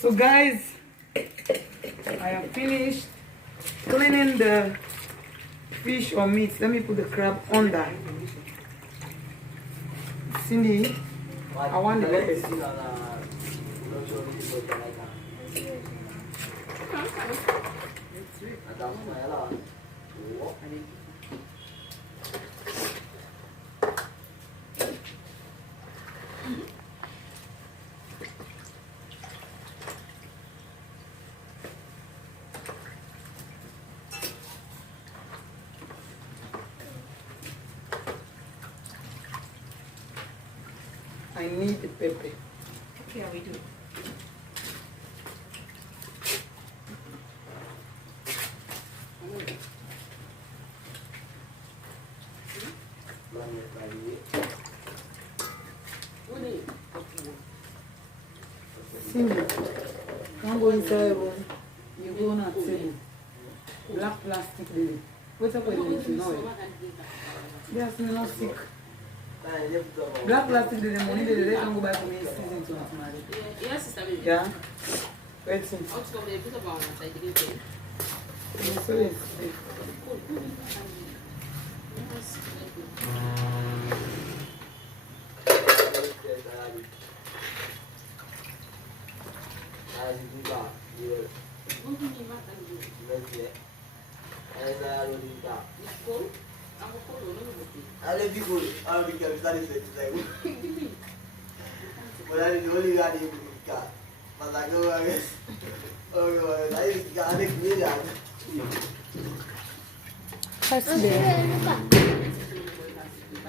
So guys, I have finished cleaning the fish or meat. Let me put the crab under. Cindy, I want the lettuce. I need the pepper. Okay, we do. Cindy, don't go inside the room. You go on a table. Black plastic there. What's up with it? No. Yes, me not sick. Black plastic there, the money there, they don't go back for me season to not marry. Yes, sister. Yeah? Wait, see. I'll go there, put up on one side, you get it. So it's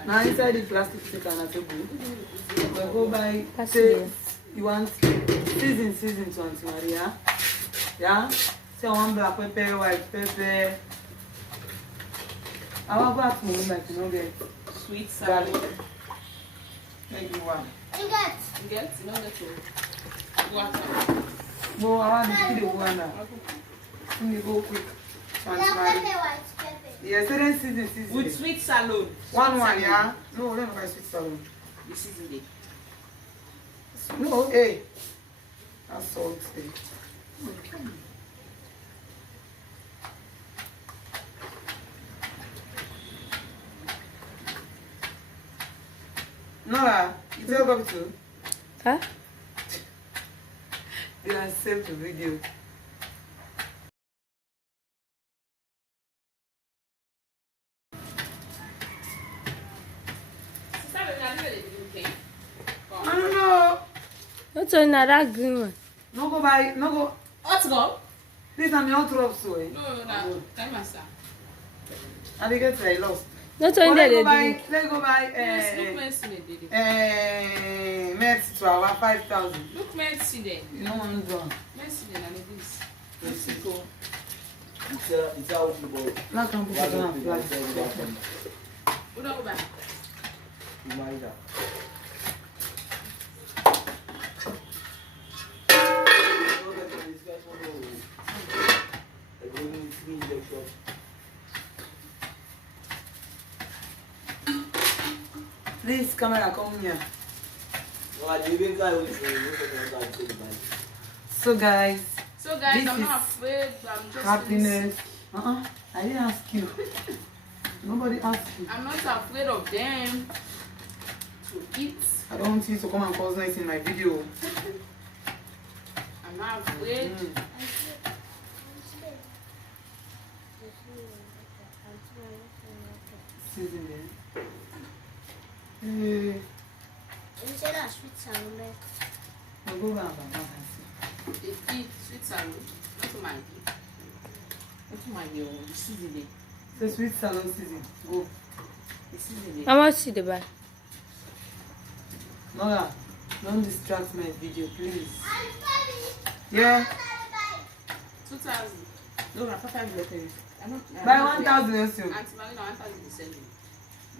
now inside the plastic stick and a table. We go buy, say, you want season to Auntie Maria. Yeah? Say one black pepper, white pepper. I want back to me like you know get Sweet salad. maybe one. You get? You know that too. Water. No, I want to see the one now. Let me go quick. To Auntie Maria. Yes, certain season. With sweet salad. One, yeah? No, let me buy sweet salad. You season it. No, hey. That's salt. Nora, you tell Bobby too? Huh? They are saved the video. I don't know. What's another green one? No go buy, no go. Let's go. This time you not drop so eh. No. Time master. I think it's I lost. Not But only let's go the buy, drink. let's go buy Yes, look medicine they did. Meds to our 5,000. Look medicine there. You know one done. Medicine and this. Mexico. It's out the boat. Last time people don't fly. Who don't go back? Please, camera, come here. So guys, So guys, This I'm is not afraid. I'm just happiness. I didn't ask you. Nobody asked you. I'm not afraid of them to eat. I don't want you to come and cause noise in my video. I'm not afraid. Season there. Hey, You say that sweet salad. I'll go back and see. They eat sweet salad. Not to my Not to my the seasoning. The sweet salad season. Go. The seasoning. How much did you buy? Nora, don't distract my video, please. Yeah. 2,000. No, I'm 5,000 letters. I'm not. Buy 1,000 also. Auntie Marina, 1,000 is sending.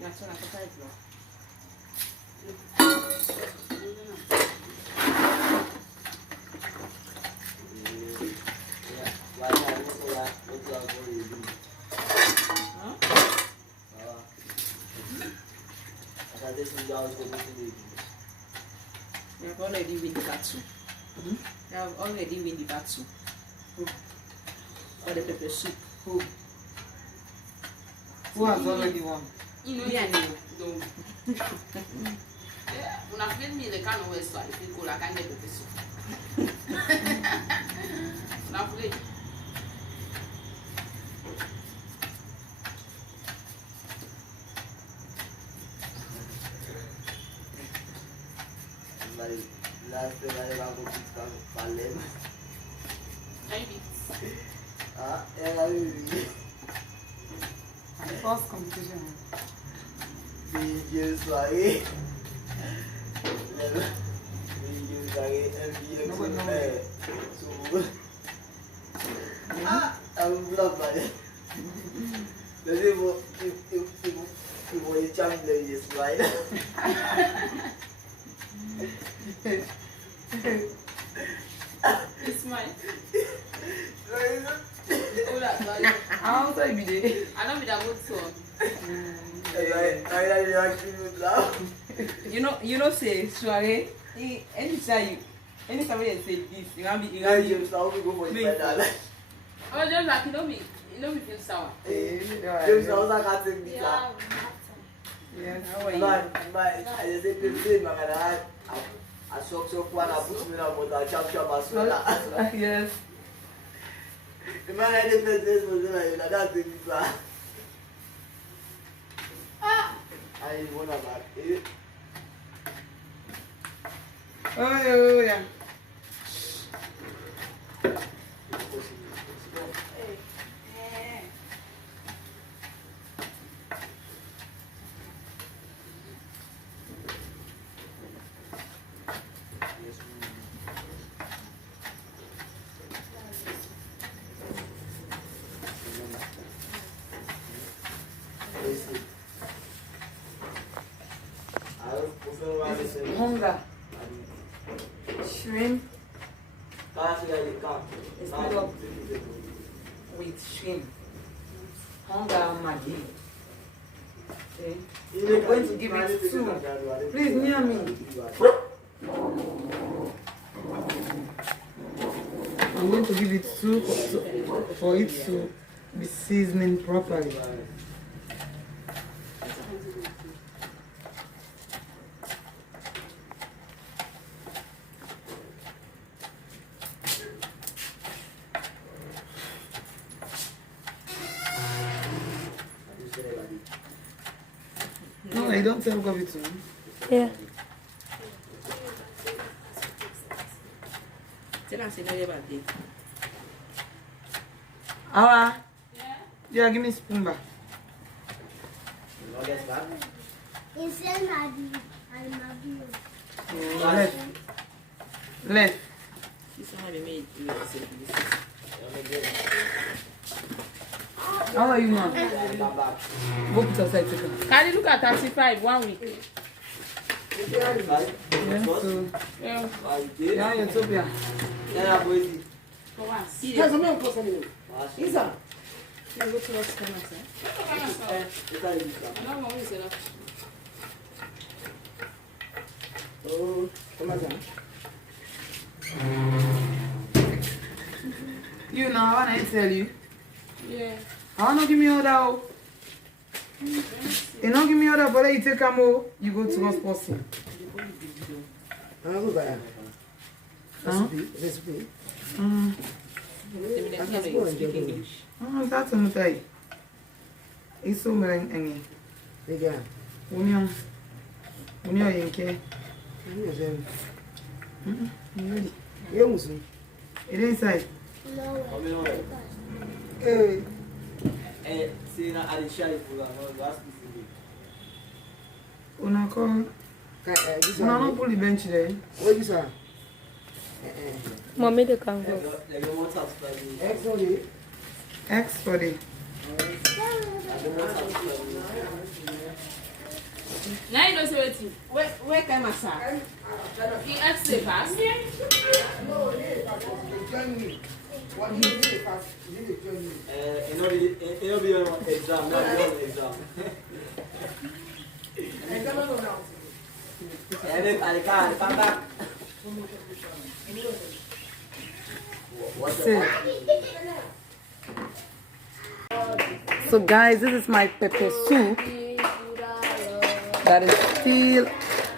Yeah, so I'm 5,000. already win the battle. Hmm? They have already win the battle. Who? For the pepper soup. Who? Who has already won? You know, yeah, no. When I feel me, they can't always start. If you go, I can't get pepper soup. When I feel Last time I go to Palem. maybe. And first competition. Videos like videos like MBX. So I'm blocked by it. The people if champion is right. It's mine. How old are you today? I know with a good song. You know, say soiree. Anytime you say this, you want me. Oh, just like you know me feel sour. James, I was like, Yeah. Yes. How are you? I just say, please, I so one, I put me on with a chop as well. Yes. The man I did this was like that thing. I didn't want about it. Oh, yeah. Hunger. Shrimp is made up with shrimp. Hunger and Maggi. Okay. I'm going to give it 2. Please, near me. I'm going to give it 2 for it to be seasoning properly. No, I don't tell Gobi to me. Yeah. Tell us another about it. Awa. Yeah, give me spoon back. Inside Maggie and Maggie. Left. Left. This one we made. How are you now? Go put aside chicken. Can you look at 35 1 week? Yeah, so, Yeah. yeah, Ethiopia. For what? Yes, I'm not possible. Isa. You go to us come outside. I don't know what is it. Oh, come on. You know, I want to tell you. Yeah. I want to give me order. You don't give me order, but you take a more, you go to us person. I'm going to go Huh? recipe. Speak English. That's what I'm It's so many. Again. Union. Union, you care. Ready? You Muslim. It inside. No. Hey. See, now I share it for last Una call. Una no pull the bench there. What you say? Mommy, they can go. Actually, X for the. Now you don't say what you. where can I say? You ask the pass. What you need fast? You need to join me. It'll be on exam, not on exam. I don't know now. And then I come back. See. So guys, this is my pepper soup that is still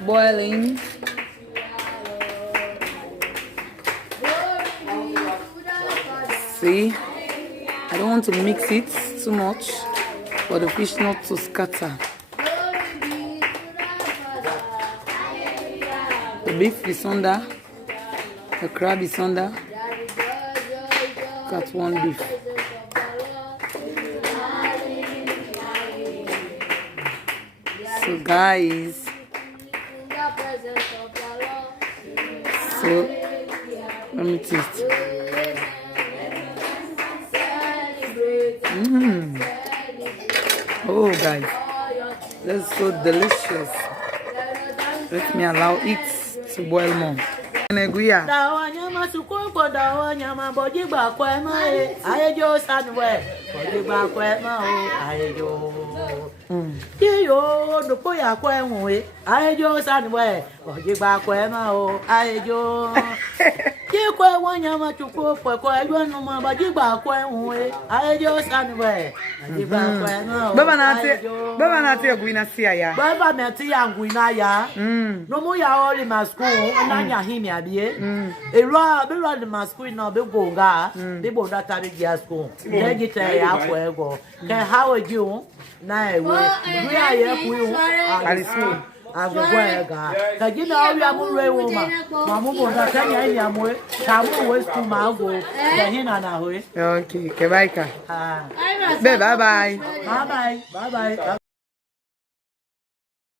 boiling. See, I don't want to mix it too much for the fish not to scatter. The beef is under, the crab is under. Got one beef. So guys, so let me taste. Oh guys, that's so delicious. Let me allow it to boil more. Dawa nyama sukuko dawa nyama bojigba kwema ayejo sanwe bojigba kwema ayejo kiyo dupo ya kwenwe ayejo sanwe bojigba kwema ayejo kikwe wanyama chuko kwa ayejo numa bojigba kwenwe ayejo sanwe bojigba kwema Baba nati agwina sia ya. Baba meti yangu ina ya no mu ya oli masku nanya himi abie ero be the masku na be gonga be bonda tari giasko le gite ya ko ego ke how you na ewe we aye ku yu alisu agbo ega ka gina owi amuru ewo ma mu bonda kanya ni amwe ka mu we sku ma go ke hina na ho Okay, ke baika. ah Bye bye. bye bye.